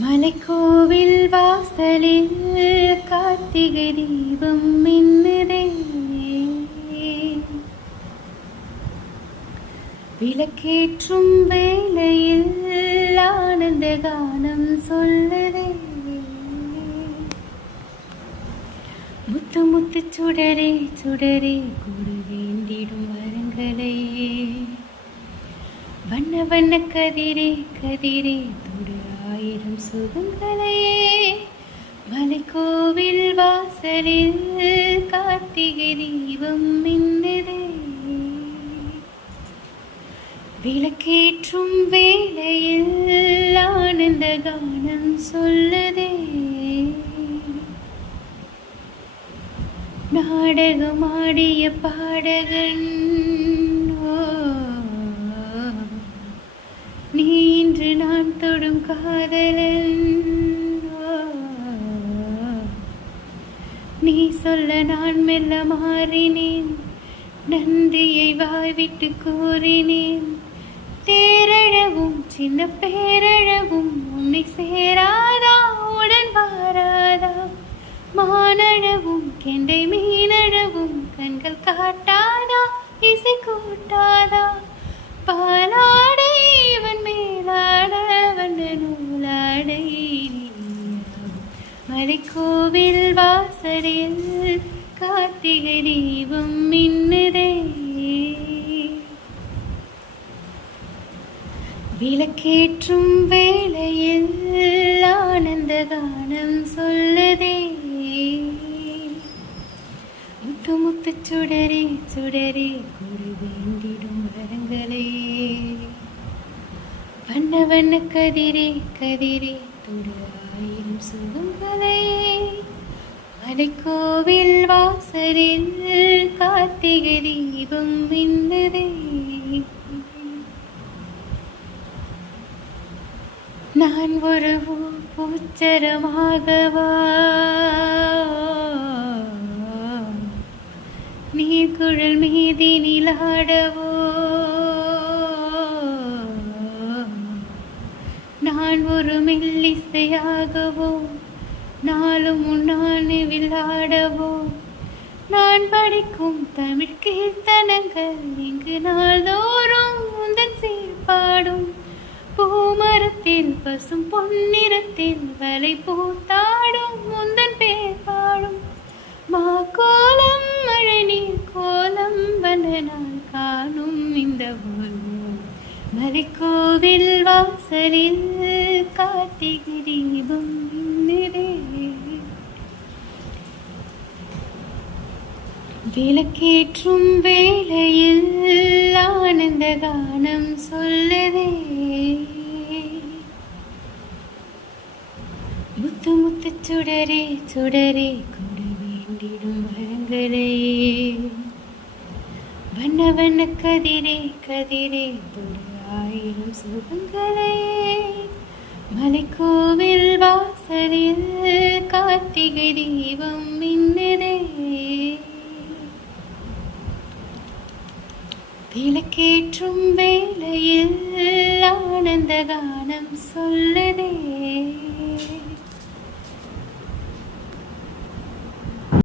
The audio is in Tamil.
மலைக்கோவில் வாசலில் கார்த்திகை தீபம் மின்னுதே. விளக்கேற்றும் வேளையில் ஆனந்த கானம் சொல்லுதே. முத்து முத்து சுடரே சுடரே கூடு வேண்டிடும் வரங்களே. வண்ண வண்ண கதிரே கதிரே தொடு ஆயிரம் சுகங்களையே. மலைக்கோவில் வாசலில் கார்த்திகை தீபம் மின்னுதே. விளக்கேற்றும் வேளையில் ஆனந்த கானம் சொல்லுதே. நாடகமாடிய பாடகன் நீ இன்று நான் தொடும் காதலன். நீ சொல்ல நான் மெல்ல மாறினேன். நன்றியை வாய்விட்டு கூறினேன். தேரழவும் சின்ன பேரழவும் உன்னை சேராதா உடன் வாராதா. மானழவும் கெண்டை மீனழவும் கண்கள் காட்டாதா இசை கூட்டாதா. பாலாடை இவன் மேலாட வண்ண நூலாடை. மலைக்கோவில் வாசலில் கார்த்திகை தீபம் மின்னுதே. விளக்கேற்றும் வேளையில் ஆனந்த கானம் சொல்லுதே. முத்து முத்து சுடரே சுடரே கூடு வேண்டிடும் வரங்களே. வண்ண வண்ண கதிரே கதிரே தொடு ஆயிரம் சுகங்களே. மலைக்கோவில் வாசலில் கார்த்திகை தீபம் மின்னுதே. நான் ஒரு பூச்சரமாகவா நீர்குழல் மீதினில் ஆடவோ. நான் ஒரு மெல்லிசையாகவோ நாளும் உன்னானே விளையாடவோ. நான் படிக்கும் தமிழ் கீர்த்தனங்கள் இங்கு நாள்தோறும் உந்தன் சீர்பாடும். பூமரத்தில் பசும் பொன்னிறத்தில் வலை பூத்தாடும் உந்தன் பேர் பாடும். மா கோலம் மழை நீர் கோலம் வந்தனால் காணும் இந்த ஊர். மலைக்கோவில் வாசலில் கார்த்திகை தீபம் மின்னுதே. விளக்கேற்றும் வேளையில் ஆனந்த கானம் சொல்லுதே. முத்து முத்து சுடரே சுடரே கூடு வேண்டிடும் வரங்களே. வண்ண வண்ண கதிரே கதிரே தொடு ஆயிரம் சுகங்களே. மலைக்கோவில் வாசலில் கார்த்திகை தீபம் மின்னுதே. விளக்கேற்றும் வேளையில் ஆனந்த கானம் சொல்லுதே.